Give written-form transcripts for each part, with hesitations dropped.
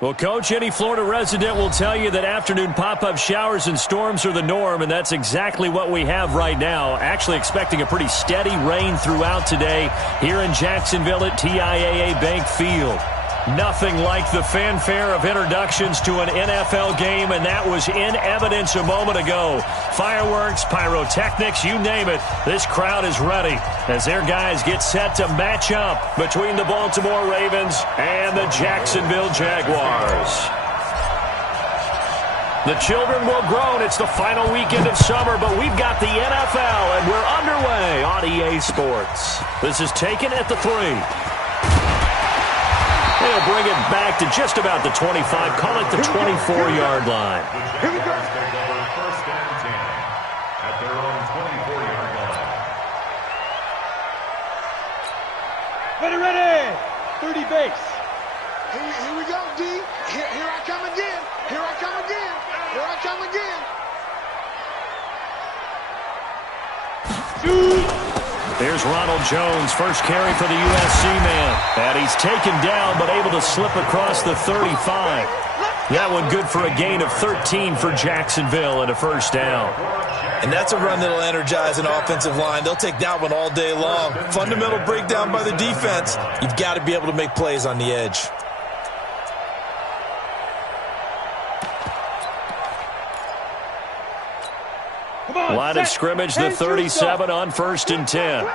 Well, Coach, any Florida resident will tell you that afternoon pop-up showers and storms are the norm, and that's exactly what we have right now. Actually expecting a pretty steady rain throughout today here in Jacksonville at TIAA Bank Field. Nothing like the fanfare of introductions to an NFL game, and that was in evidence a moment ago. Fireworks, pyrotechnics, you name it. This crowd is ready as their guys get set to match up between the Baltimore Ravens and the Jacksonville Jaguars. The children will groan. It's the final weekend of summer, but we've got the NFL, and we're underway on EA Sports. This is taken at the 3. They'll bring it back to just about the 25. Call it the 24-yard line. Here we go. First and 10 at their own 24-yard line. Ready. 30 base. Here we go, D. Here I come again. Here I come again. Here I come again. Shoot. There's Ronald Jones, first carry for the USC man. And he's taken down, but able to slip across the 35. That one good for a gain of 13 for Jacksonville and a first down. And that's a run that'll energize an offensive line. They'll take that one all day long. Fundamental breakdown by the defense. You've got to be able to make plays on the edge. Line of scrimmage, the 37 on first and 10.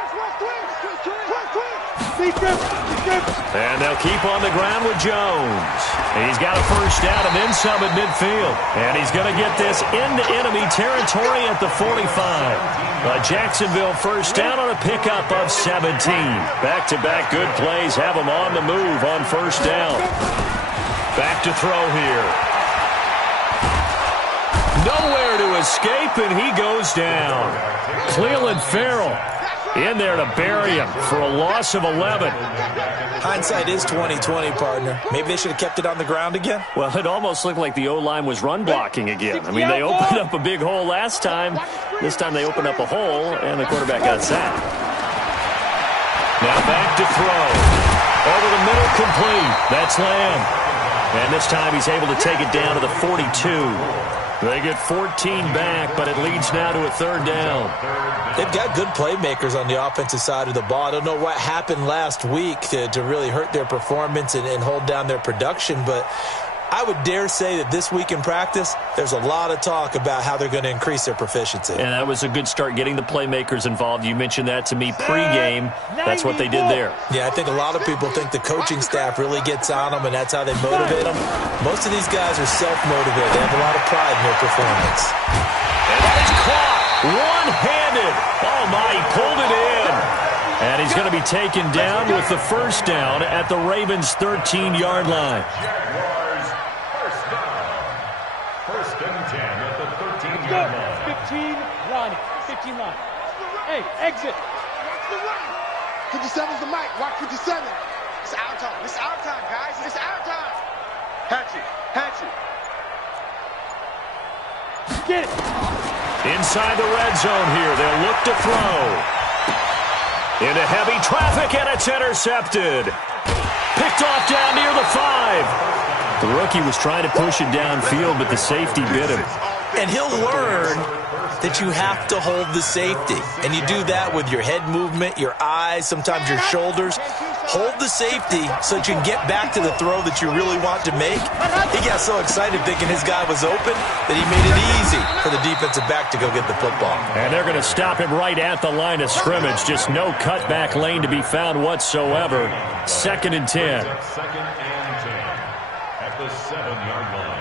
And they'll keep on the ground with Jones. He's got a first down and then some at midfield. And he's going to get this into enemy territory at the 45. A Jacksonville first down on a pickup of 17. Back-to-back good plays have them on the move on first down. Back to throw here. Nowhere to escape, and he goes down. Cleveland Farrell in there to bury him for a loss of 11. Hindsight is 20/20, partner. Maybe they should have kept it on the ground again. Well, it almost looked like the O-line was run blocking again. I mean, they opened up a big hole last time. This time they opened up a hole, and the quarterback got sacked. Now back to throw. Over the middle, complete. That's Lamb. And this time he's able to take it down to the 42. They get 14 back, but it leads now to a third down. They've got good playmakers on the offensive side of the ball. I don't know what happened last week to really hurt their performance and hold down their production, but I would dare say that this week in practice, there's a lot of talk about how they're going to increase their proficiency. And that was a good start, getting the playmakers involved. You mentioned that to me pregame. That's what they did there. Yeah, I think a lot of people think the coaching staff really gets on them, and that's how they motivate them. Most of these guys are self-motivated. They have a lot of pride in their performance. And that is caught one-handed. Oh, my, he pulled it in. And he's going to be taken down with the first down at the Ravens' 13-yard line. Go. 15 line. 15 line. Hey, exit. Watch the run. 57's the mic. Watch 57. It's our time. It's our time, guys. It's our time. Hatchet. Get it. Inside the red zone here. They'll look to throw. Into heavy traffic, and it's intercepted. Picked off down near the 5. The rookie was trying to push it downfield, but the safety bit him. And he'll learn that you have to hold the safety. And you do that with your head movement, your eyes, sometimes your shoulders. Hold the safety so that you can get back to the throw that you really want to make. He got so excited thinking his guy was open that he made it easy for the defensive back to go get the football. And they're going to stop him right at the line of scrimmage. Just no cutback lane to be found whatsoever. 2nd and 10. 2nd and 10 at the 7-yard line.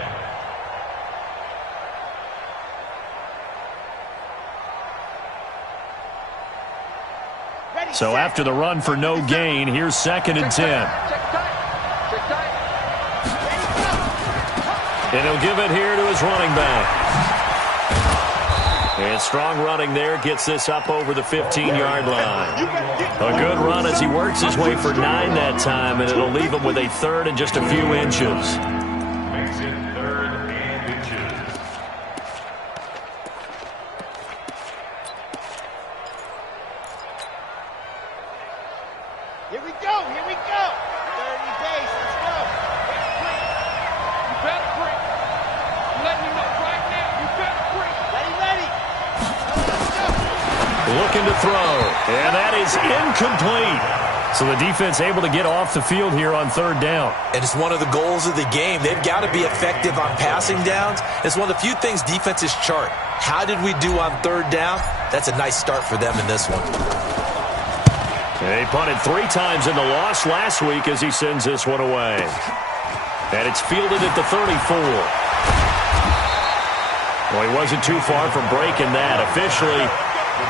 So after the run for no gain, here's 2nd and 10. And he'll give it here to his running back. And strong running there, gets this up over the 15-yard line. A good run as he works his way for 9 that time, and it'll leave him with a third and just a few inches. Makes it 3rd and inches. Here we go. 30 base. Let's go. better break. I'm letting you know right now, you better break. Ready. Looking to throw, and that is incomplete. So the defense able to get off the field here on third down. And it's one of the goals of the game. They've got to be effective on passing downs. It's one of the few things defenses chart. How did we do on third down? That's a nice start for them in this one. They punted 3 times in the loss last week as he sends this one away. And it's fielded at the 34. Well, he wasn't too far from breaking that. Officially,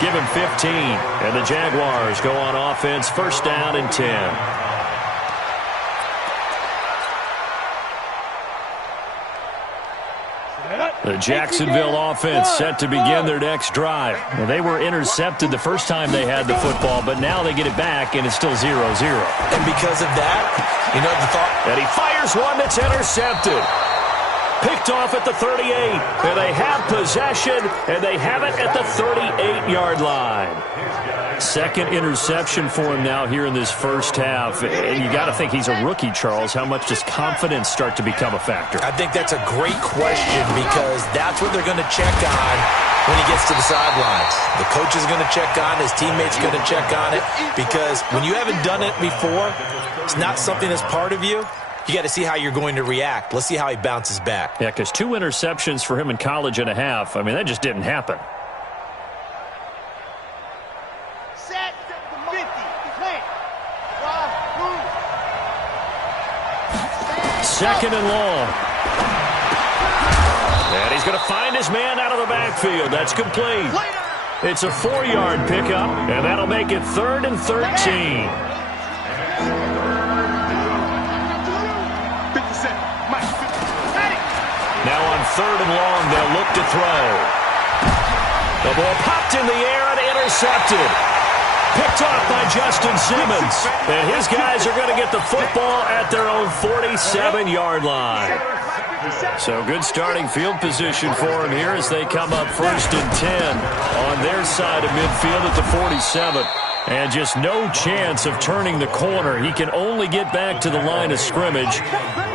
give him 15. And the Jaguars go on offense, first down and 10. The Jacksonville offense set to begin their next drive. Well, they were intercepted the first time they had the football, but now they get it back, and it's still 0-0. And because of that, you know the thought. And he fires one that's intercepted. Picked off at the 38. And they have possession, and they have it at the 38-yard line. Second interception for him now here in this first half. And you got to think he's a rookie, Charles. How much does confidence start to become a factor? I think that's a great question because that's what they're going to check on when he gets to the sidelines. The coach is going to check on, his teammates are going to check on it because when you haven't done it before, it's not something that's part of you. You got to see how you're going to react. Let's see how he bounces back. Yeah, because 2 interceptions for him in college and a half. I mean, that just didn't happen. Set. 50. Plant. Move. Second and long. And he's going to find his man out of the backfield. That's complete. It's a 4-yard pickup, and that'll make it 3rd and 13. Now on 3rd and long, they'll look to throw. The ball popped in the air and intercepted. Picked off by Justin Simmons. And his guys are going to get the football at their own 47-yard line. So good starting field position for him here as they come up 1st and 10 on their side of midfield at the 47. And just no chance of turning the corner. He can only get back to the line of scrimmage.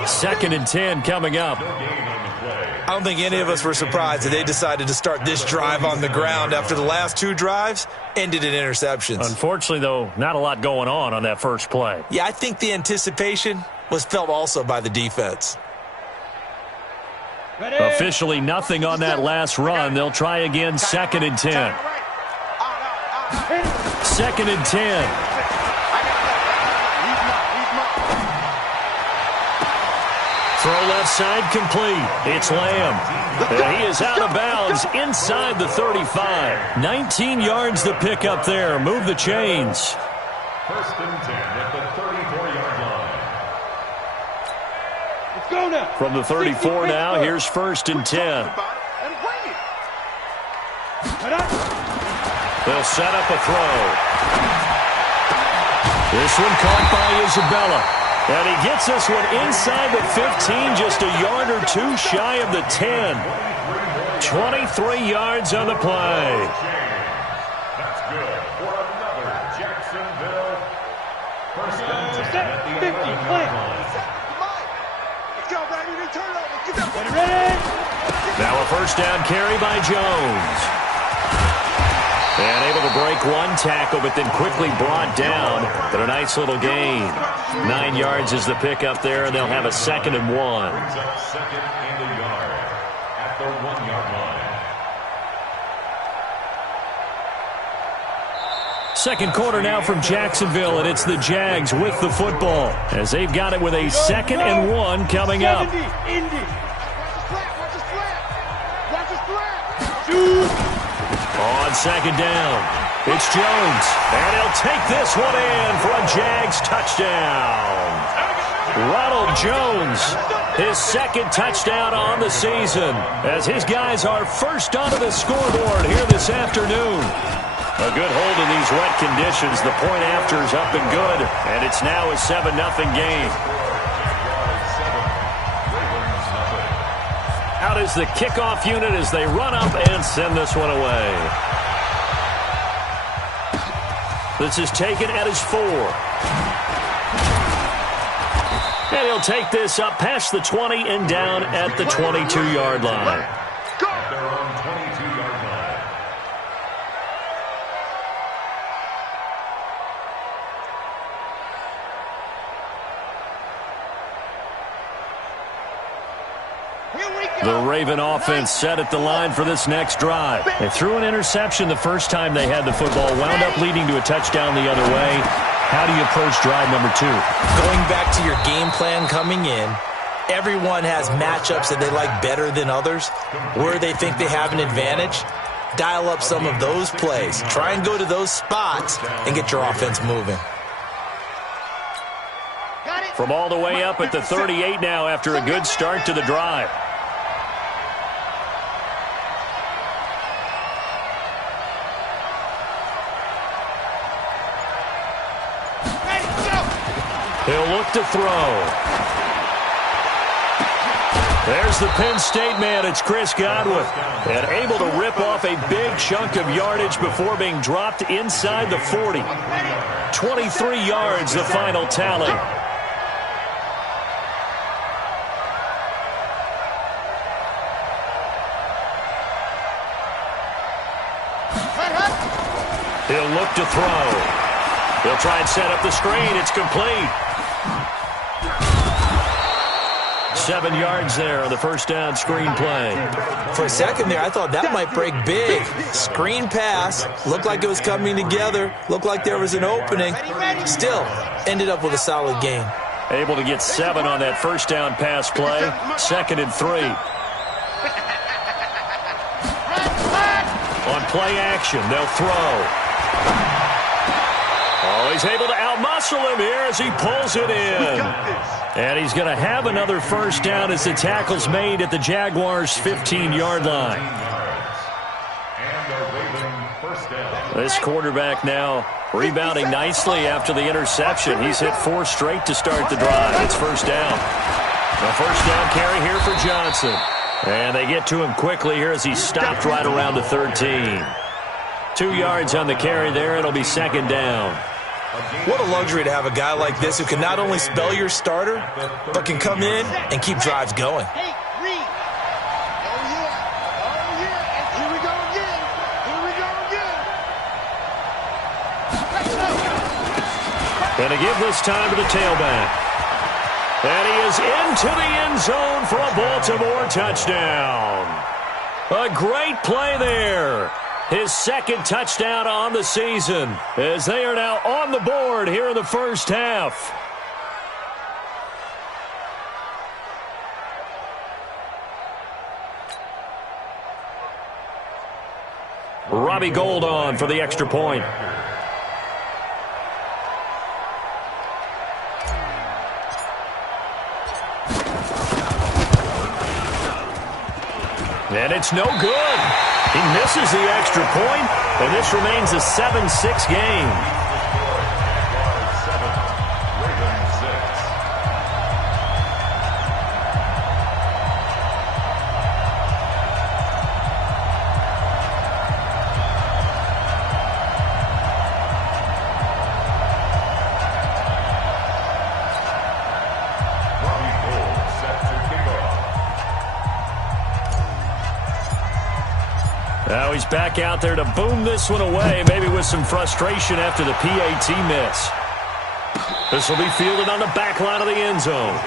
2nd and 10 coming up. I don't think any of us were surprised that they decided to start this drive on the ground after the last 2 drives ended in interceptions. Unfortunately, though, not a lot going on that first play. Yeah, I think the anticipation was felt also by the defense. Ready? Officially nothing on that last run. They'll try again, 2nd and 10. 2nd and 10. Throw left side complete. It's Lamb. And he is out of bounds inside the 35. 19 yards to pick up there. Move the chains. 1st and 10 at the 34-yard line. Let's go now. From the 34 now, here's 1st and 10. They'll set up a throw. This one caught by Isabella. And he gets this one inside the 15, just a yard or 2 shy of the 10. 23 yards on the play. That's good for another Jacksonville 1st and 10 at the 50, play. Let's go, baby. The turnover. Get that one. Ready? Now a 1st down carry by Jones. And able to break 1 tackle, but then quickly brought down. But a nice little gain. 9 yards is the pickup there, and they'll have a 2nd and 1. Brings up 2nd and a yard at the 1-yard line. Second quarter now from Jacksonville, and it's the Jags with the football as they've got it with a 2nd and 1 coming up. Indy. Watch the slap. Shoot. On 2nd down, it's Jones, and he'll take this one in for a Jags touchdown. Ronald Jones, his 2nd touchdown on the season, as his guys are first onto the scoreboard here this afternoon. A good hold in these wet conditions. The point after is up and good, and it's now a 7-0 game. Out is the kickoff unit as they run up and send this one away. This is taken at his 4. And he'll take this up past the 20 and down at the 22-yard line. At their own 22-yard line. The Raven offense set at the line for this next drive. They threw an interception the first time they had the football, wound up leading to a touchdown the other way. How do you approach drive number 2? Going back to your game plan coming in, everyone has matchups that they like better than others, where they think they have an advantage. Dial up some of those plays. Try and go to those spots and get your offense moving. From all the way up at the 38 now after a good start to the drive. He'll look to throw. There's the Penn State man. It's Chris Godwin. And able to rip off a big chunk of yardage before being dropped inside the 40. 23 yards, the final tally. He'll look to throw. He'll try and set up the screen. It's complete. 7 yards there on the first down screen play. For a second there, I thought that might break big. Screen pass. Looked like it was coming together. Looked like there was an opening. Still, ended up with a solid gain. Able to get 7 on that first down pass play. 2nd and 3. On play action, they'll throw. Oh, he's able to outmuscle him here as he pulls it in. And he's going to have another first down as the tackle's made at the Jaguars' 15-yard line. This quarterback now rebounding nicely after the interception. He's hit 4 straight to start the drive. It's first down. A first down carry here for Johnson. And they get to him quickly here as he stopped right around the 13. 2 yards on the carry there. It'll be 2nd down. What a luxury to have a guy like this who can not only spell your starter, but can come in and keep drives going. Hey, Reed. Oh, yeah. Here we go again. And to give this time to the tailback. And he is into the end zone for a Baltimore touchdown. A great play there. His 2nd touchdown on the season as they are now on the board here in the first half. Robbie Gould on for the extra point. And it's no good. He misses the extra point, and this remains a 7-6 game. Now he's back out there to boom this one away, maybe with some frustration after the PAT miss. This will be fielded on the back line of the end zone.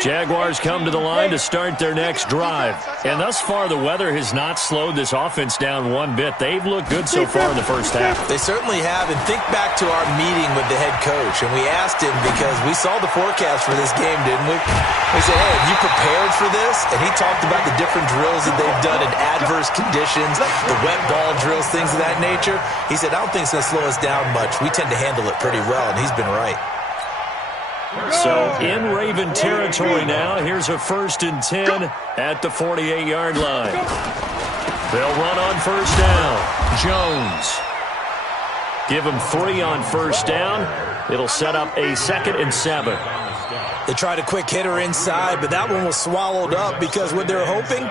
Jaguars come to the line to start their next drive. And thus far, the weather has not slowed this offense down one bit. They've looked good so far in the first half. They certainly have. And think back to our meeting with the head coach. And we asked him, because we saw the forecast for this game, didn't we? We said, hey, have you prepared for this? And he talked about the different drills that they've done in adverse conditions, the wet ball drills, things of that nature. He said, I don't think it's going to slow us down much. We tend to handle it pretty well, and he's been right. So in Raven territory now, here's a 1st and 10 at the 48-yard line. They'll run on first down. Jones. Give him 3 on first down. It'll set up a 2nd and 7. They tried a quick hitter inside, but that one was swallowed up because what they're hoping,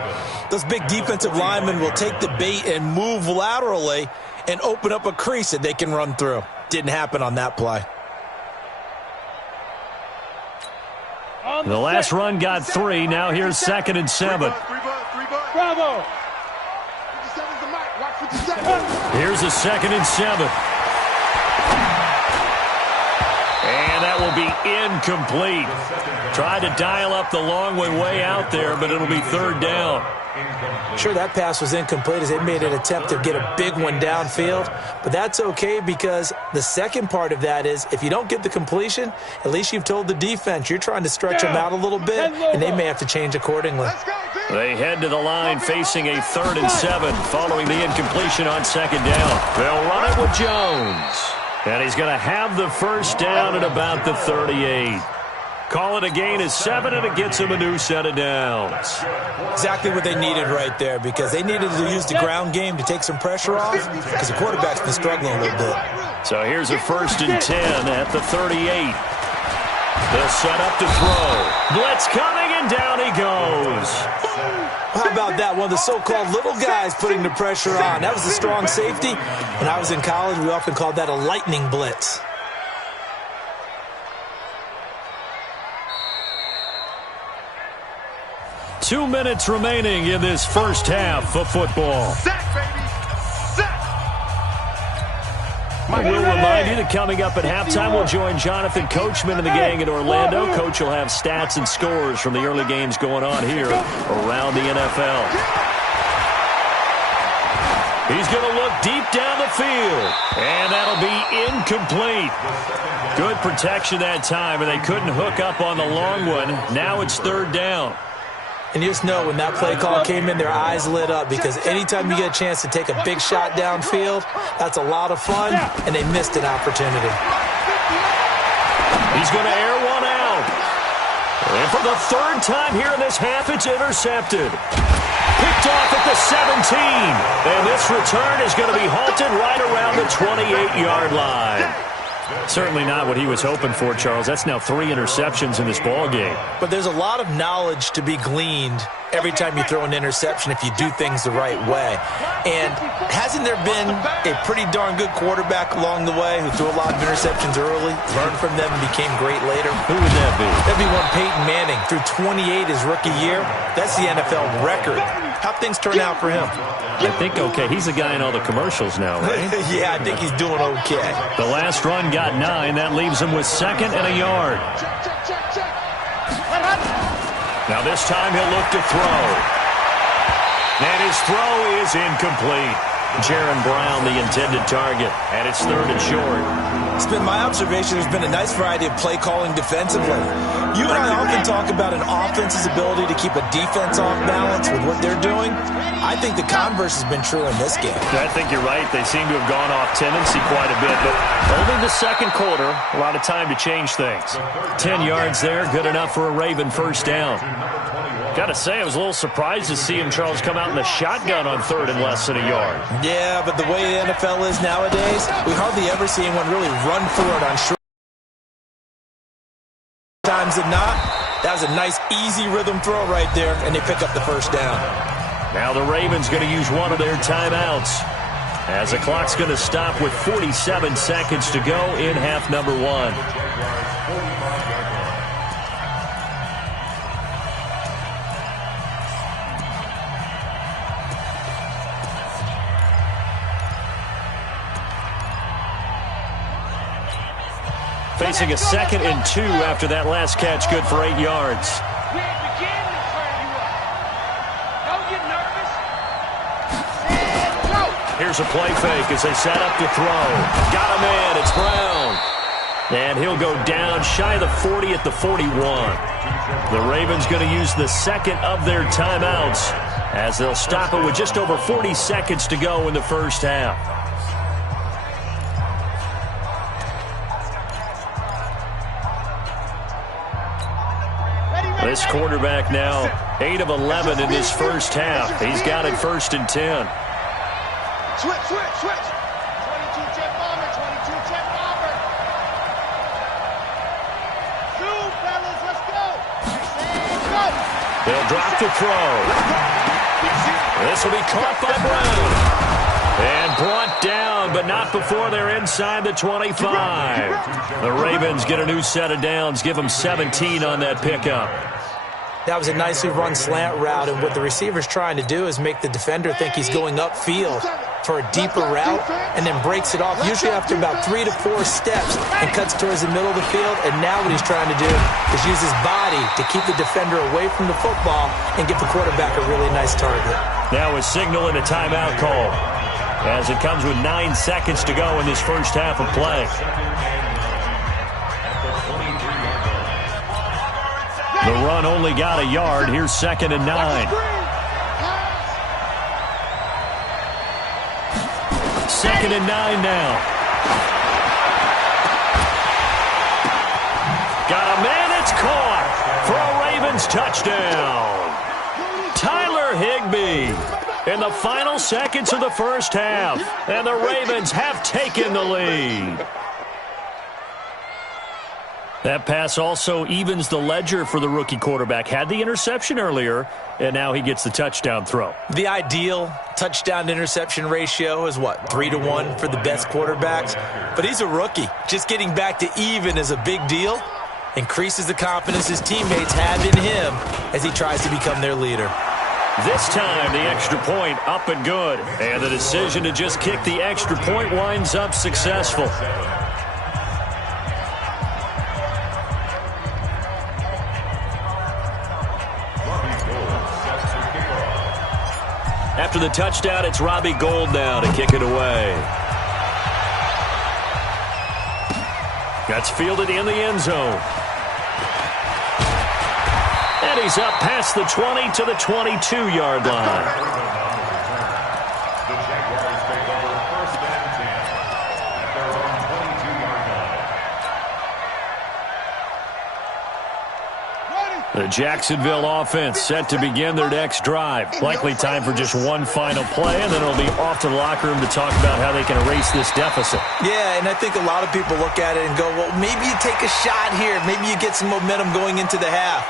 those big defensive linemen will take the bait and move laterally and open up a crease that they can run through. Didn't happen on that play. The last run got 3. Now here's 2nd and 7. Bravo. Here's a 2nd and 7. And that will be incomplete. Tried to dial up the long way out there, but it'll be 3rd down. Sure, that pass was incomplete as they made an attempt to get a big one downfield, but that's okay because the second part of that is if you don't get the completion, at least you've told the defense you're trying to stretch them out a little bit, and they may have to change accordingly. They head to the line facing a 3rd and 7 following the incompletion on 2nd down. They'll run it with Jones. And he's going to have the first down at about the 38. Call it a gain of 7, and it gets him a new set of downs. Exactly what they needed right there because they needed to use the ground game to take some pressure off because the quarterback's been struggling a little bit. So here's a 1st and 10 at the 38. They'll set up to throw. Blitz coming, and down he goes. How about that? One of the so-called little guys putting the pressure on. That was a strong safety. When I was in college, we often called that a lightning blitz. Two minutes remaining in this first half of football. I will remind you that coming up at halftime, we'll join Jonathan Coachman and the gang in Orlando. Coach will have stats and scores from the early games going on here around the NFL. He's going to look deep down the field, and that'll be incomplete. Good protection that time, and they couldn't hook up on the long one. Now it's 3rd down. And you just know when that play call came in, their eyes lit up because anytime you get a chance to take a big shot downfield, that's a lot of fun, and they missed an opportunity. He's going to air one out. And for the 3rd time here in this half, it's intercepted. Picked off at the 17. And this return is going to be halted right around the 28-yard line. Certainly not what he was hoping for, Charles. That's now 3 interceptions in this ball game. But there's a lot of knowledge to be gleaned every time you throw an interception if you do things the right way. And hasn't there been a pretty darn good quarterback along the way who threw a lot of interceptions early, learned from them, and became great later? Who would that be? That'd be one Peyton Manning. Threw 28 his rookie year. That's the NFL record. How'd things turn out for him? I think okay. He's the guy in all the commercials now, right? Yeah, I think he's doing okay. The last run got 9. That leaves him with 2nd and a yard. Now this time he'll look to throw. And his throw is incomplete. Jaron Brown, the intended target, and it's 3rd and short. It's been my observation there's been a nice variety of play calling defensively. You and I often talk about an offense's ability to keep a defense off balance with what they're doing. I think the converse has been true in this game. I think you're right. They seem to have gone off tendency quite a bit, but only the 2nd quarter, a lot of time to change things. 10 yards there, good enough for a Raven first down. Got to say, I was a little surprised to see him, Charles, come out in the shotgun on 3rd and less than a yard. Yeah, but the way the NFL is nowadays, we hardly ever see anyone really run for it on short times than not. That was a nice, easy rhythm throw right there, and they pick up the first down. Now the Ravens going to use one of their timeouts as the clock's going to stop with 47 seconds to go in half number 1. Facing a 2nd and 2 after that last catch, good for 8 yards. Here's a play fake as they set up to throw. Got him in. It's Brown. And he'll go down shy of the 40 at the 41. The Ravens going to use the 2nd of their timeouts as they'll stop it with just over 40 seconds to go in the first half. This quarterback now 8 of 11 in this first half. He's got it 1st and 10. Switch. 22-jet bomber, 22-jet bomber. Two fellas They'll drop the throw. This will be caught by Brown. And brought down, but not before they're inside the 25. The Ravens get a new set of downs, give them 17 on that pickup. That was a nicely run slant route, and what the receiver's trying to do is make the defender think he's going upfield for a deeper route and then breaks it off, usually after about 3 to 4 steps, and cuts towards the middle of the field. And now what he's trying to do is use his body to keep the defender away from the football and give the quarterback a really nice target. Now a signal and a timeout call, as it comes with 9 seconds to go in this first half of play. The run only got a yard. Here's 2nd and 9. 2nd and 9 now. Got a man, it's caught for a Ravens touchdown. Tyler Higbee in the final seconds of the first half, and the Ravens have taken the lead. That pass also evens the ledger for the rookie quarterback. Had the interception earlier, and now he gets the touchdown throw. The ideal touchdown-interception ratio is, 3-to-1 for the best quarterbacks? But he's a rookie. Just getting back to even is a big deal. Increases the confidence his teammates have in him as he tries to become their leader. This time, the extra point up and good. And the decision to just kick the extra point winds up successful. After the touchdown, it's Robbie Gould now to kick it away. That's fielded in the end zone. And he's up past the 20 to the 22-yard line. The Jaguars take over 1st and 10 at their own 22-yard line. The Jacksonville offense set to begin their next drive. Likely time for just one final play, and then it'll be off to the locker room to talk about how they can erase this deficit. Yeah, and I think a lot of people look at it and go, well, maybe you take a shot here. Maybe you get some momentum going into the half.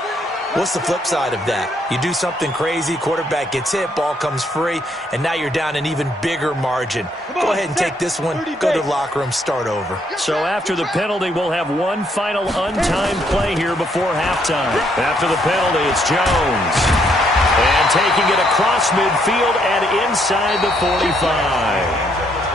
What's the flip side of that? You do something crazy, quarterback gets hit, ball comes free, and now you're down an even bigger margin. Go ahead and take this one, go to the locker room, start over. So after the penalty, we'll have one final untimed play here before halftime. After the penalty, it's Jones. And taking it across midfield and inside the 45.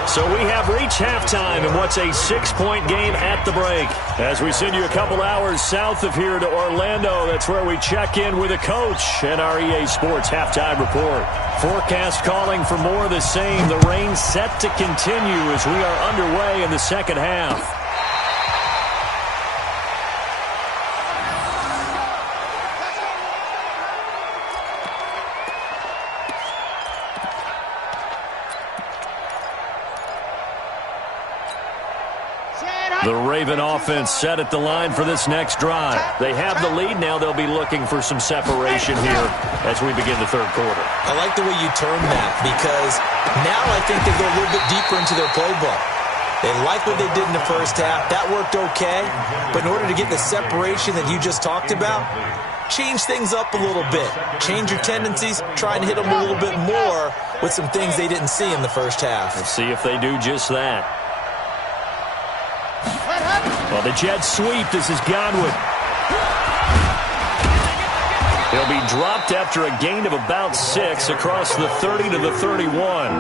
So we have reached halftime in what's a 6-point game at the break. As we send you a couple hours south of here to Orlando, that's where we check in with a coach and our EA Sports halftime report. Forecast calling for more of the same. The rain set to continue as we are underway in the second half. The Raven offense set at the line for this next drive. They have the lead now. They'll be looking for some separation here as we begin the third quarter. I like the way you term that because now I think they go a little bit deeper into their playbook. They like what they did in the first half. That worked okay. But in order to get the separation that you just talked about, change things up a little bit. Change your tendencies. Try and hit them a little bit more with some things they didn't see in the first half. Let's see if they do just that. Well, the jet sweep. This is Godwin. He'll be dropped after a gain of about 6 across the 30 to the 31.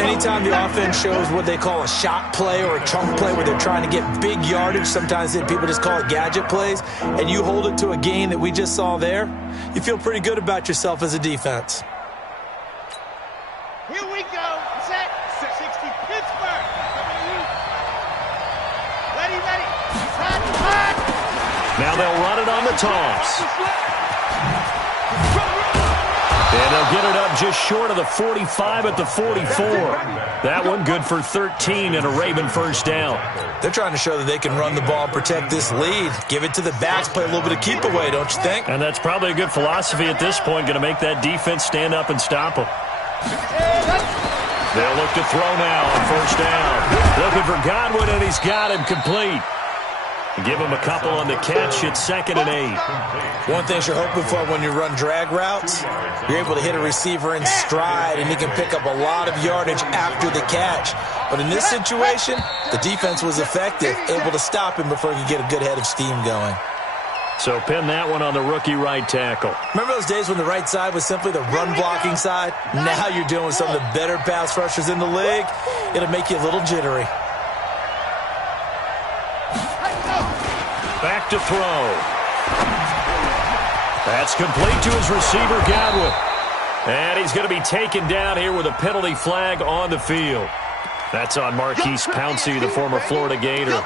Anytime the offense shows what they call a shot play or a chunk play where they're trying to get big yardage, sometimes people just call it gadget plays, and you hold it to a gain that we just saw there, you feel pretty good about yourself as a defense. Here we go. Set. 60 Pittsburgh. Ready. Now they'll run it on the toss. And they'll get it up just short of the 45 at the 44. That one good for 13 and a Raven first down. They're trying to show that they can run the ball and protect this lead. Give it to the backs, play a little bit of keep away, don't you think? And that's probably a good philosophy at this point, going to make that defense stand up and stop them. They'll look to throw now on first down. Looking for Godwin, and he's got him complete. Give him a couple on the catch. It's 2nd and 8. One thing you're hoping for when you run drag routes, you're able to hit a receiver in stride, and he can pick up a lot of yardage after the catch. But in this situation, the defense was effective, able to stop him before he could get a good head of steam going. So pin that one on the rookie right tackle. Remember those days when the right side was simply the run-blocking side? Now you're dealing with some of the better pass rushers in the league. It'll make you a little jittery. Back to throw. That's complete to his receiver, Godwin. And he's going to be taken down here with a penalty flag on the field. That's on Marquise Pouncey, the former Florida Gator.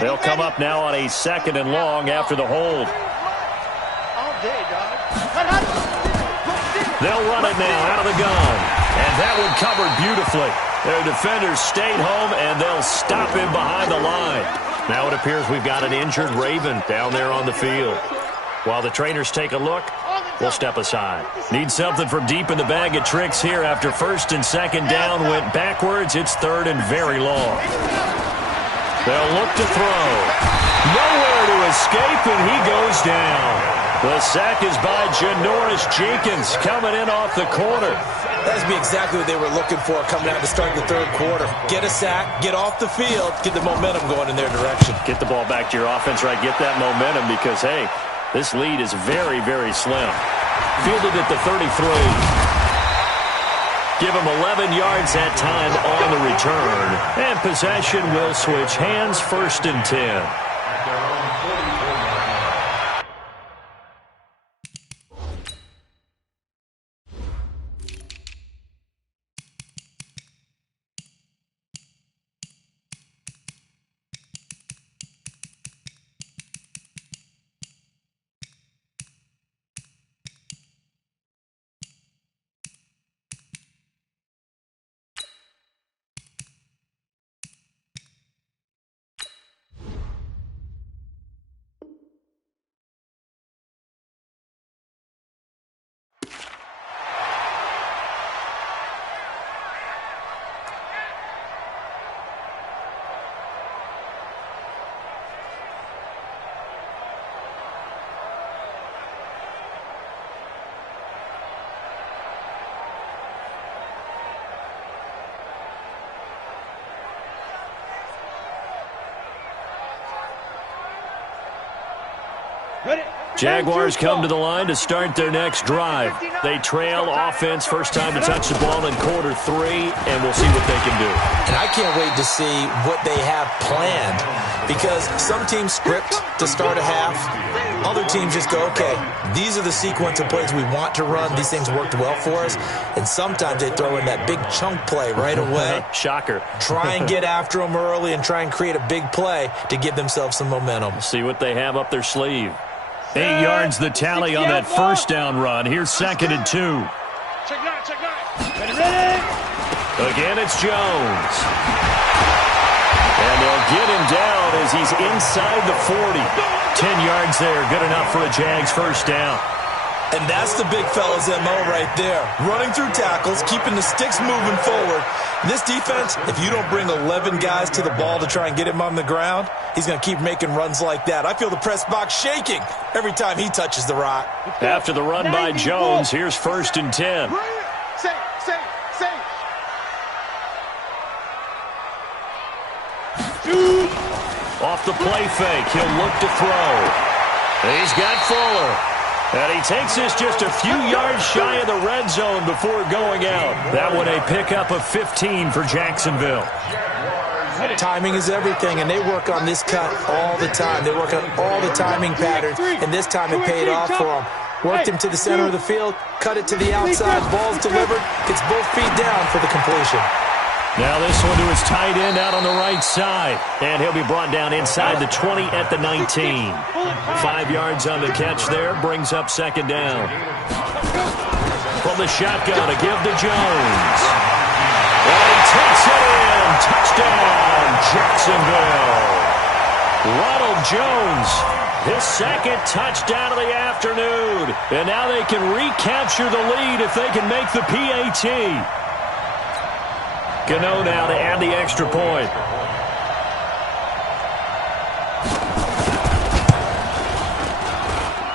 They'll come up now on a 2nd and long after the hold. They'll run it now out of the gun. And that one covered beautifully. Their defenders stayed home, and they'll stop him behind the line. Now it appears we've got an injured Raven down there on the field. While the trainers take a look, we'll step aside. Need something from deep in the bag of tricks here after 1st and 2nd down. Went backwards. It's 3rd and very long. They'll look to throw. Nowhere to escape, and he goes down. The sack is by Janoris Jenkins coming in off the corner. That's be exactly what they were looking for coming out to start the 3rd quarter. Get a sack, get off the field, get the momentum going in their direction. Get the ball back to your offense, right? Get that momentum because, hey, this lead is very, very slim. Fielded at the 33. Give him 11 yards that time on the return. And possession will switch hands, 1st and 10. Jaguars come to the line to start their next drive. They trail offense, first time to touch the ball in quarter 3, and we'll see what they can do. And I can't wait to see what they have planned, because some teams script to start a half. Other teams just go, okay, these are the sequence of plays we want to run. These things worked well for us. And sometimes they throw in that big chunk play right away. Shocker. Try and get after them early and try and create a big play to give themselves some momentum. See what they have up their sleeve. 8 yards the tally on that first down run. Here's 2nd and 2. Check nine. Ready? Again, it's Jones. And they'll get him down as he's inside the 40. 10 yards there, good enough for a Jags first down. And that's the big fella's MO right there. Running through tackles, keeping the sticks moving forward. This defense, if you don't bring 11 guys to the ball to try and get him on the ground, he's going to keep making runs like that. I feel the press box shaking every time he touches the rock. After the run by Jones, here's 1st and 10. Safe. Off the play fake, he'll look to throw. He's got Fuller. And he takes this just a few yards shy of the red zone before going out. That one a pickup of 15 for Jacksonville. Timing is everything, and they work on this cut all the time. They work on all the timing patterns, and this time it paid off for them. Worked him to the center of the field, cut it to the outside, ball's delivered, gets both feet down for the completion. Now this one to his tight end out on the right side. And he'll be brought down inside the 20 at the 19. 5 yards on the catch there, brings up 2nd down. From the shotgun to give to Jones. And he takes it in. Touchdown, Jacksonville. Ronald Jones His second touchdown of the afternoon. And now they can recapture the lead if they can make the PAT. Gano now to add the extra point.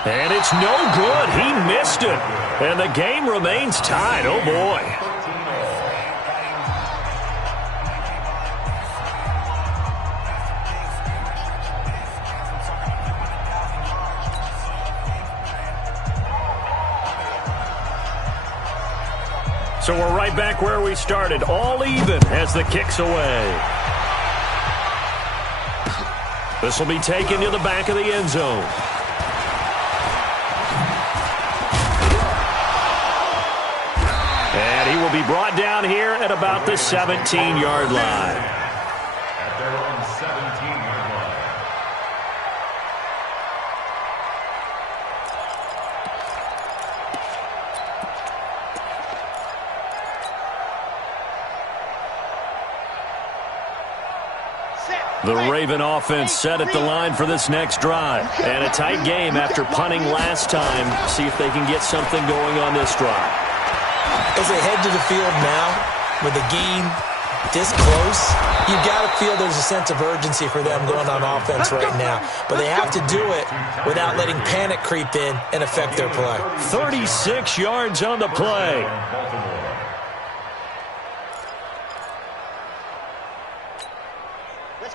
And it's no good. He missed it. And the game remains tied. Oh, boy. So we're right back where we started, all even as the kick's away. This will be taken to the back of the end zone. And he will be brought down here at about the 17-yard line. At their own 17-yard line. The Raven offense set at the line for this next drive. And a tight game after punting last time. See if they can get something going on this drive. As they head to the field now, with the game this close, you've got to feel there's a sense of urgency for them going on offense right now. But they have to do it without letting panic creep in and affect their play. 36 yards on the play.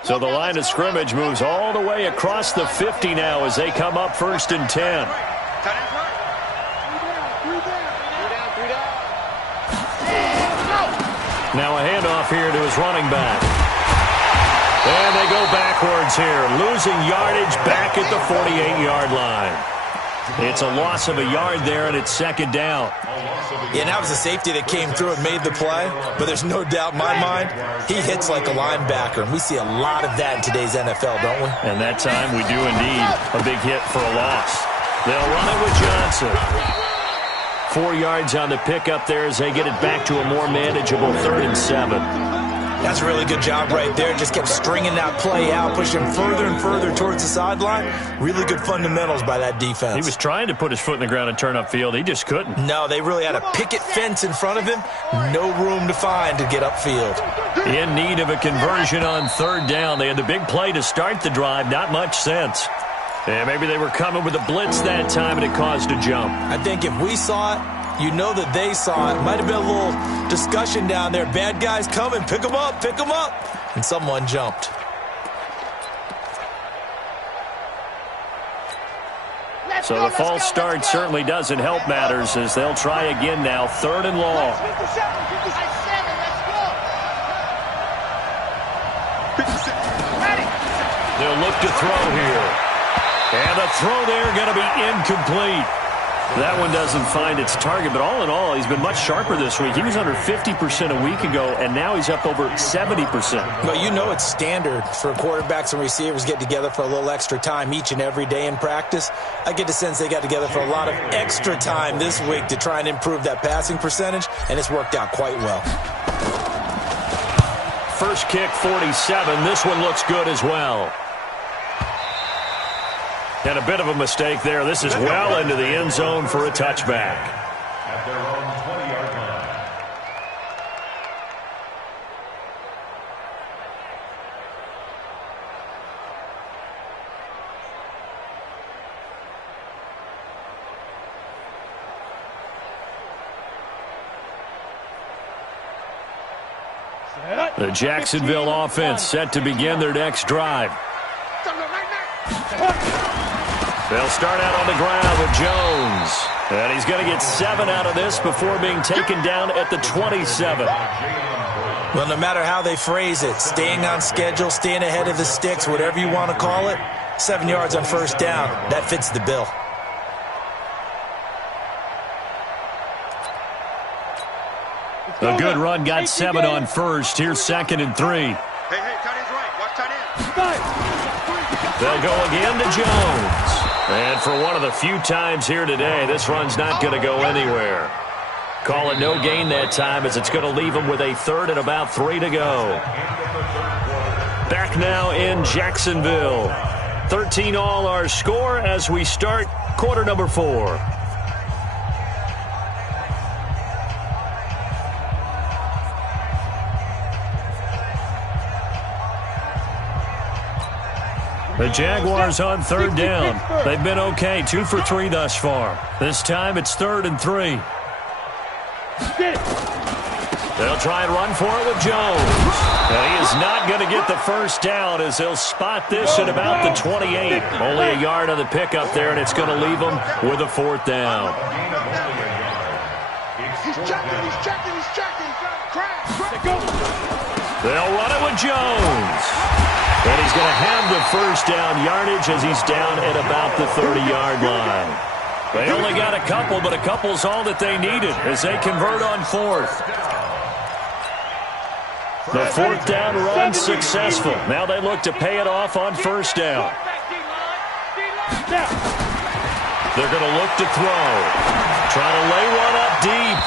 So the line of scrimmage moves all the way across the 50 now as they come up 1st and 10. Now a handoff here to his running back. And they go backwards here, losing yardage back at the 48-yard line. It's a loss of a yard there, and it's 2nd down. Yeah, and that was a safety that came through and made the play. But there's no doubt in my mind, he hits like a linebacker. And we see a lot of that in today's NFL, don't we? And that time we do indeed. A big hit for a loss. They'll run it with Johnson. 4 yards on the pickup there as they get it back to a more manageable 3rd and 7. That's a really good job right there. Just kept stringing that play out, pushing further and further towards the sideline. Really good fundamentals by that defense. He was trying to put his foot in the ground and turn upfield. He just couldn't. No, they really had a picket fence in front of him. No room to find to get upfield. In need of a conversion on 3rd down. They had the big play to start the drive. Not much sense. And maybe they were coming with a blitz that time, and it caused a jump. I think if we saw it, you know that they saw it. Might have been a little discussion down there. Bad guys coming. Pick them up. Pick them up. And someone jumped. So the false start certainly doesn't help matters as they'll try again now. 3rd and long. They'll look to throw here. And the throw there going to be incomplete. That one doesn't find its target, but all in all, he's been much sharper this week. He was under 50% a week ago, and now he's up over 70%. Well, you know it's standard for quarterbacks and receivers get together for a little extra time each and every day in practice. I get the sense they got together for a lot of extra time this week to try and improve that passing percentage, and it's worked out quite well. First kick, 47. This one looks good as well. And a bit of a mistake there. This is well into the end zone for a touchback. At their own 20-yard line. The Jacksonville offense set to begin their next drive. They'll start out on the ground with Jones. And he's going to get 7 out of this before being taken down at the 27. Well, no matter how they phrase it, staying on schedule, staying ahead of the sticks, whatever you want to call it, 7 yards on 1st down, that fits the bill. A good run got 7 on 1st. Here's 2nd and 3. Hey, tight end's right. Watch tight end. They'll go again to Jones. And for one of the few times here today, this run's not going to go anywhere. Call it no gain that time as it's going to leave them with a 3rd and about 3 to go. Back now in Jacksonville. 13 all our score as we start quarter number 4. The Jaguars on third down. They've been okay, 2 for 3 thus far. This time it's 3rd and 3. They'll try and run for it with Jones. And he is not going to get the first down as they'll spot this at about the 28. Only a yard on the pickup there, and it's going to leave them with a 4th down. He's checking. Crash. They'll run it with Jones. And he's going to have the first down yardage as he's down at about the 30-yard line. They only got a couple, but a couple's all that they needed as they convert on 4th. The 4th down run successful. Now they look to pay it off on 1st down. They're going to look to throw. Trying to lay one up deep.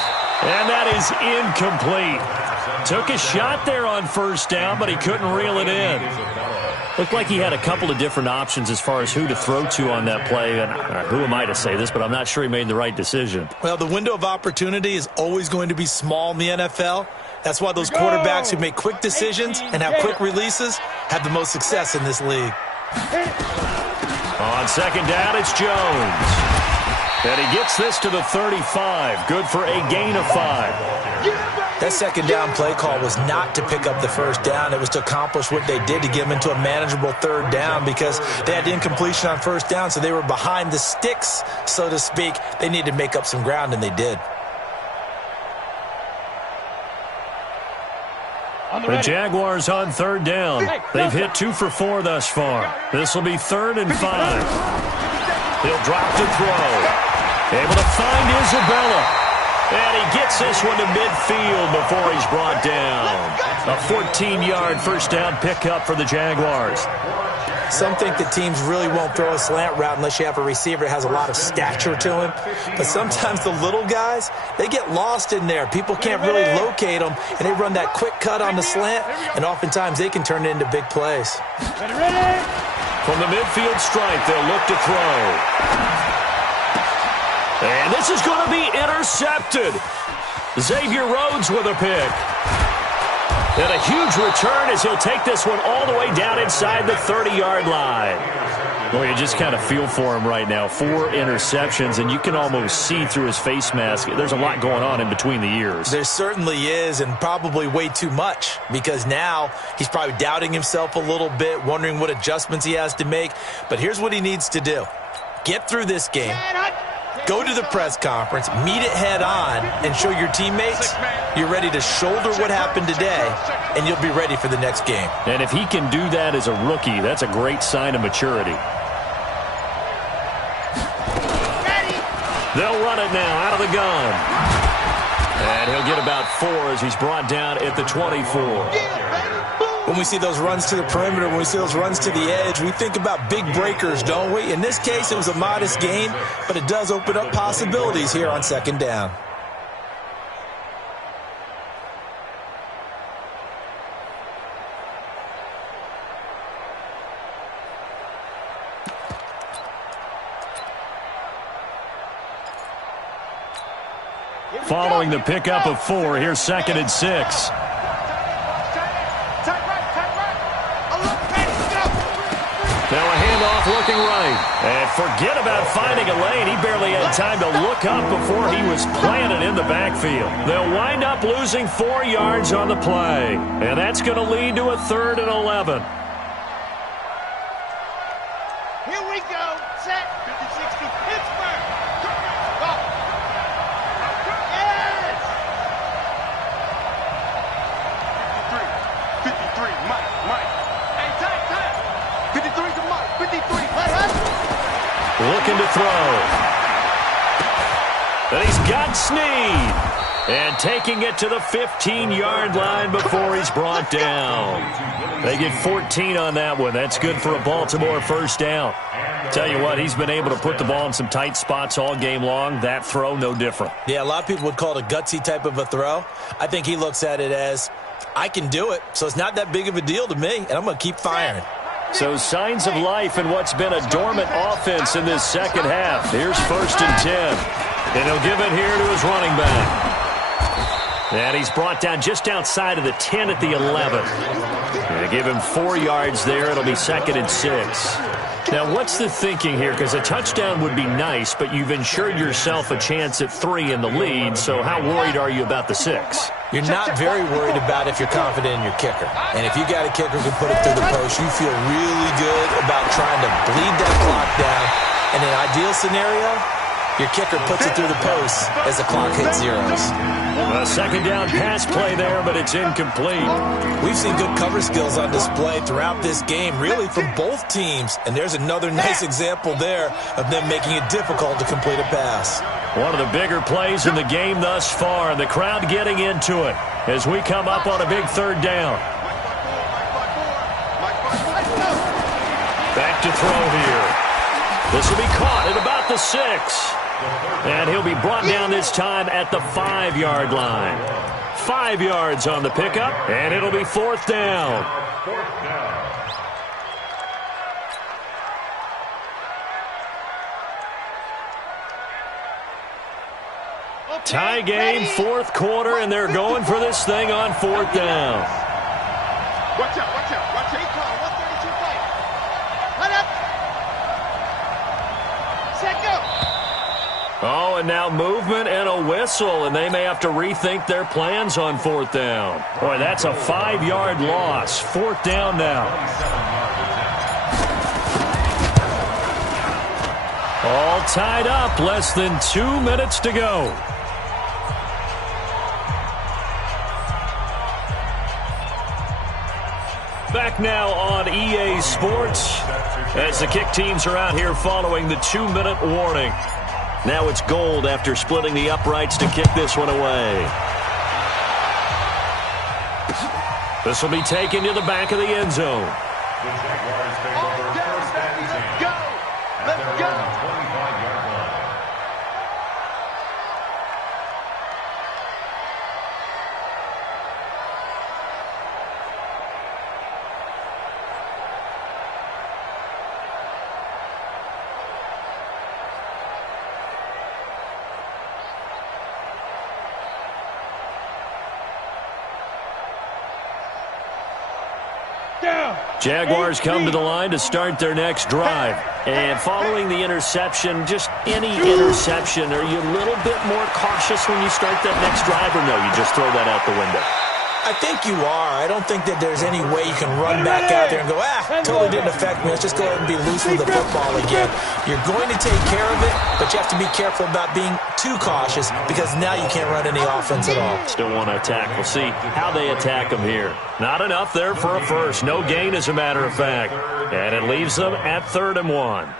And that is incomplete. Took a shot there on 1st down, but he couldn't reel it in. Looked like he had a couple of different options as far as who to throw to on that play. And who am I to say this, but I'm not sure he made the right decision. Well, the window of opportunity is always going to be small in the NFL. That's why those quarterbacks who make quick decisions and have quick releases have the most success in this league. On 2nd down, it's Jones. And he gets this to the 35. Good for a gain of 5. That 2nd down play call was not to pick up the 1st down. It was to accomplish what they did to get them into a manageable 3rd down because they had incompletion on 1st down, so they were behind the sticks, so to speak. They needed to make up some ground, and they did. The Jaguars on 3rd down. They've hit 2 for 4 thus far. This will be 3rd and 5. He'll drop to throw. Able to find Isabella. And he gets this one to midfield before he's brought down. A 14-yard 1st down pickup for the Jaguars. Some think that teams really won't throw a slant route unless you have a receiver that has a lot of stature to him. But sometimes the little guys, they get lost in there. People can't really locate them, and they run that quick cut on the slant, and oftentimes they can turn it into big plays. From the midfield stripe, they'll look to throw. And this is going to be intercepted. Xavier Rhodes with a pick. And a huge return as he'll take this one all the way down inside the 30-yard line. Well, you just kind of feel for him right now. 4 interceptions, and you can almost see through his face mask. There's a lot going on in between the ears. There certainly is, and probably way too much, because now he's probably doubting himself a little bit, wondering what adjustments he has to make. But here's what he needs to do. Get through this game. Go to the press conference, meet it head on, and show your teammates you're ready to shoulder what happened today, and you'll be ready for the next game. And if he can do that as a rookie, that's a great sign of maturity. They'll run it now out of the gun. And he'll get about 4 as he's brought down at the 24. When we see those runs to the perimeter, when we see those runs to the edge, we think about big breakers, don't we? In this case, it was a modest gain, but it does open up possibilities here on 2nd down. Following the pickup of 4, here's 2nd and 6. Now a handoff looking right. And forget about finding a lane. He barely had time to look up before he was planted in the backfield. They'll wind up losing 4 yards on the play. And that's going to lead to a 3rd and 11. Here we go. Set. 50-60. Pittsburgh. Go. Yes. 53, Mike. Hey, tight. 53 to Mike. 53. Let Looking to throw. And he's got Snead. And taking it to the 15-yard line before he's brought down. They get 14 on that one. That's good for a Baltimore 1st down. Tell you what, he's been able to put the ball in some tight spots all game long. That throw, no different. Yeah, a lot of people would call it a gutsy type of a throw. I think he looks at it as, I can do it, so it's not that big of a deal to me, and I'm going to keep firing. So signs of life in what's been a dormant offense in this second half. Here's 1st and 10. And he'll give it here to his running back. And he's brought down just outside of the 10 at the 11. Going to give him 4 yards there. It'll be 2nd and 6. Now, what's the thinking here? Because a touchdown would be nice, but you've ensured yourself a chance at 3 in the lead. So how worried are you about the 6? You're not very worried about if you're confident in your kicker. And if you got a kicker who can put it through the post, you feel really good about trying to bleed that clock down. In an ideal scenario, your kicker puts it through the post as the clock hits zeros. A 2nd down pass play there, but it's incomplete. We've seen good cover skills on display throughout this game, really from both teams. And there's another nice example there of them making it difficult to complete a pass. One of the bigger plays in the game thus far, and the crowd getting into it as we come up on a big 3rd down. Back to throw here. This will be caught at about the 6. And he'll be brought down this time at the 5-yard line. 5 yards on the pickup, and it'll be 4th down. Tie game, 4th quarter, and they're going for this thing on 4th down. Watch out, watch out, watch out. 132 play. Cut up. Set go. Oh, and now movement and a whistle, and they may have to rethink their plans on 4th down. Boy, that's a 5-yard loss. 4th down now. All tied up, less than 2 minutes to go. Back now on EA Sports as the kick teams are out here following the 2-minute warning. Now it's Gold after splitting the uprights to kick this one away. This will be taken to the back of the end zone. The Jaguars take over 1st and 10. Go! Let's go! 25-yard line. Jaguars come to the line to start their next drive. And following the interception, just any interception, are you a little bit more cautious when you start that next drive, or no, you just throw that out the window? I think you are. I don't think that there's any way you can run back out there and go, totally didn't affect me. Let's just go ahead and be loose with the football again. You're going to take care of it, but you have to be careful about being too cautious because now you can't run any offense at all. Still want to attack. We'll see how they attack them here. Not enough there for a first. No gain, as a matter of fact. And it leaves them at 3rd and 1.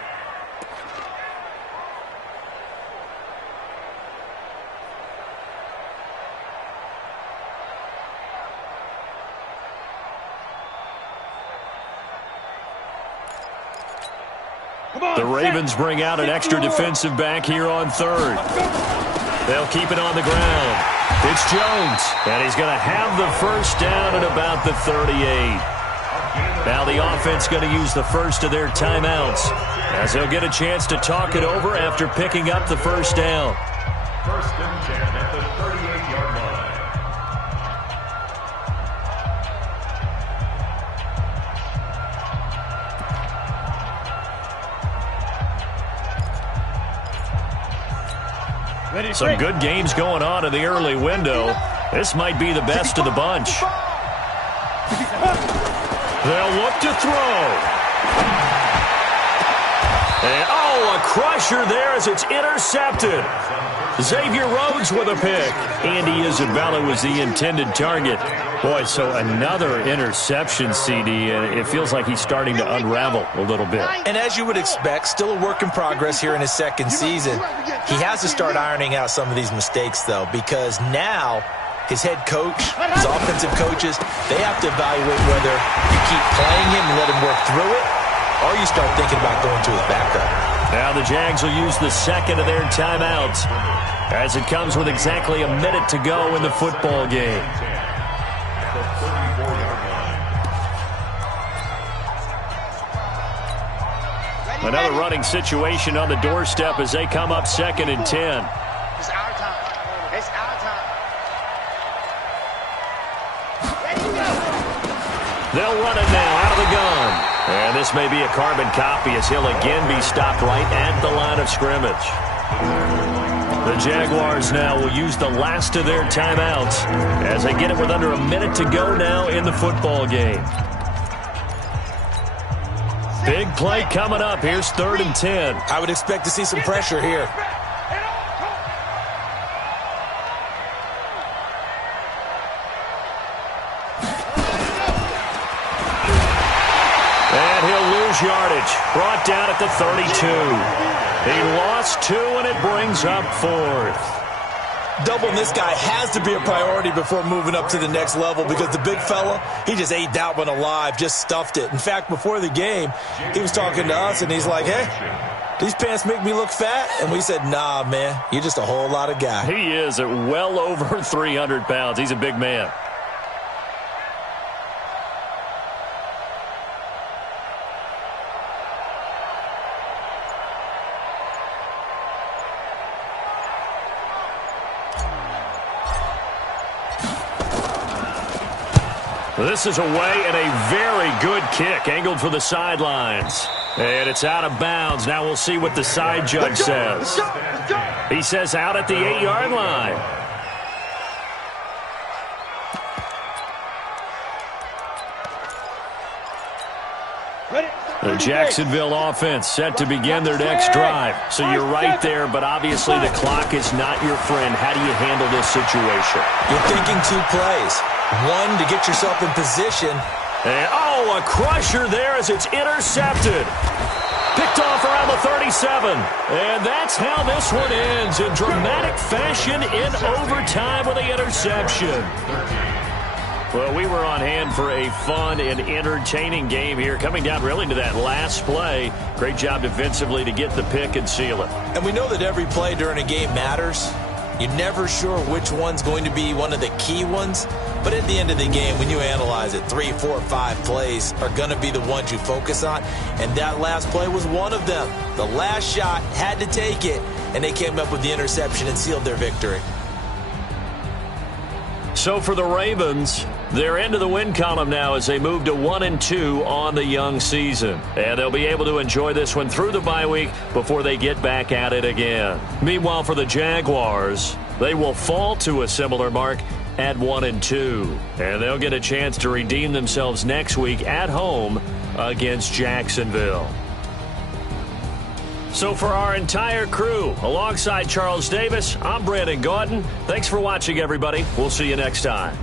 The Ravens bring out an extra defensive back here on 3rd. They'll keep it on the ground. It's Jones, and he's going to have the 1st down at about the 38. Now the offense going to use the first of their timeouts as they'll get a chance to talk it over after picking up the 1st down. 1st and 10 at the 38-yard line. Some good games going on in the early window. This might be the best of the bunch. They'll look to throw. And, a crusher there as it's intercepted. Xavier Rhodes with a pick. Andy Isabella was the intended target. Boy, so another interception, CD, and it feels like he's starting to unravel a little bit. And as you would expect, still a work in progress here in his 2nd season. He has to start ironing out some of these mistakes, though, because now his head coach, his offensive coaches, they have to evaluate whether you keep playing him and let him work through it, or you start thinking about going to his backup. Now the Jags will use the 2nd of their timeouts as it comes with exactly a minute to go in the football game. Another running situation on the doorstep as they come up 2nd and 10. It's our time. It's our time. They'll run it now out of the gun. And this may be a carbon copy as he'll again be stopped right at the line of scrimmage. The Jaguars now will use the last of their timeouts as they get it with under a minute to go now in the football game. Big play coming up. Here's 3rd and 10. I would expect to see some pressure here. And he'll lose yardage. Brought down at the 32. He lost 2, and it brings up 4th. Doubling this guy has to be a priority before moving up to the next level because the big fella, he just ate that one alive, just stuffed it. In fact, before the game, he was talking to us, and he's like, hey, these pants make me look fat? And we said, nah, man, you're just a whole lot of guy. He is at well over 300 pounds. He's a big man. This is away and a very good kick angled for the sidelines. And it's out of bounds. Now we'll see what the side judge says. He says out at the 8-yard line. The Jacksonville offense set to begin their next drive. So you're right there, but obviously the clock is not your friend. How do you handle this situation? You're thinking 2 plays. 1, to get yourself in position. And, oh, a crusher there as it's intercepted. Picked off around the 37. And that's how this one ends in dramatic fashion in overtime with the interception. Well, we were on hand for a fun and entertaining game here, coming down really to that last play. Great job defensively to get the pick and seal it. And we know that every play during a game matters. You're never sure which one's going to be one of the key ones. But at the end of the game, when you analyze it, 3, 4, 5 plays are going to be the ones you focus on. And that last play was one of them. The last shot had to take it, and they came up with the interception and sealed their victory. So for the Ravens, they're into the win column now as they move to 1-2 on the young season. And they'll be able to enjoy this one through the bye week before they get back at it again. Meanwhile, for the Jaguars, they will fall to a similar mark at 1-2. And they'll get a chance to redeem themselves next week at home against Jacksonville. So for our entire crew, alongside Charles Davis, I'm Brandon Gautin. Thanks for watching, everybody. We'll see you next time.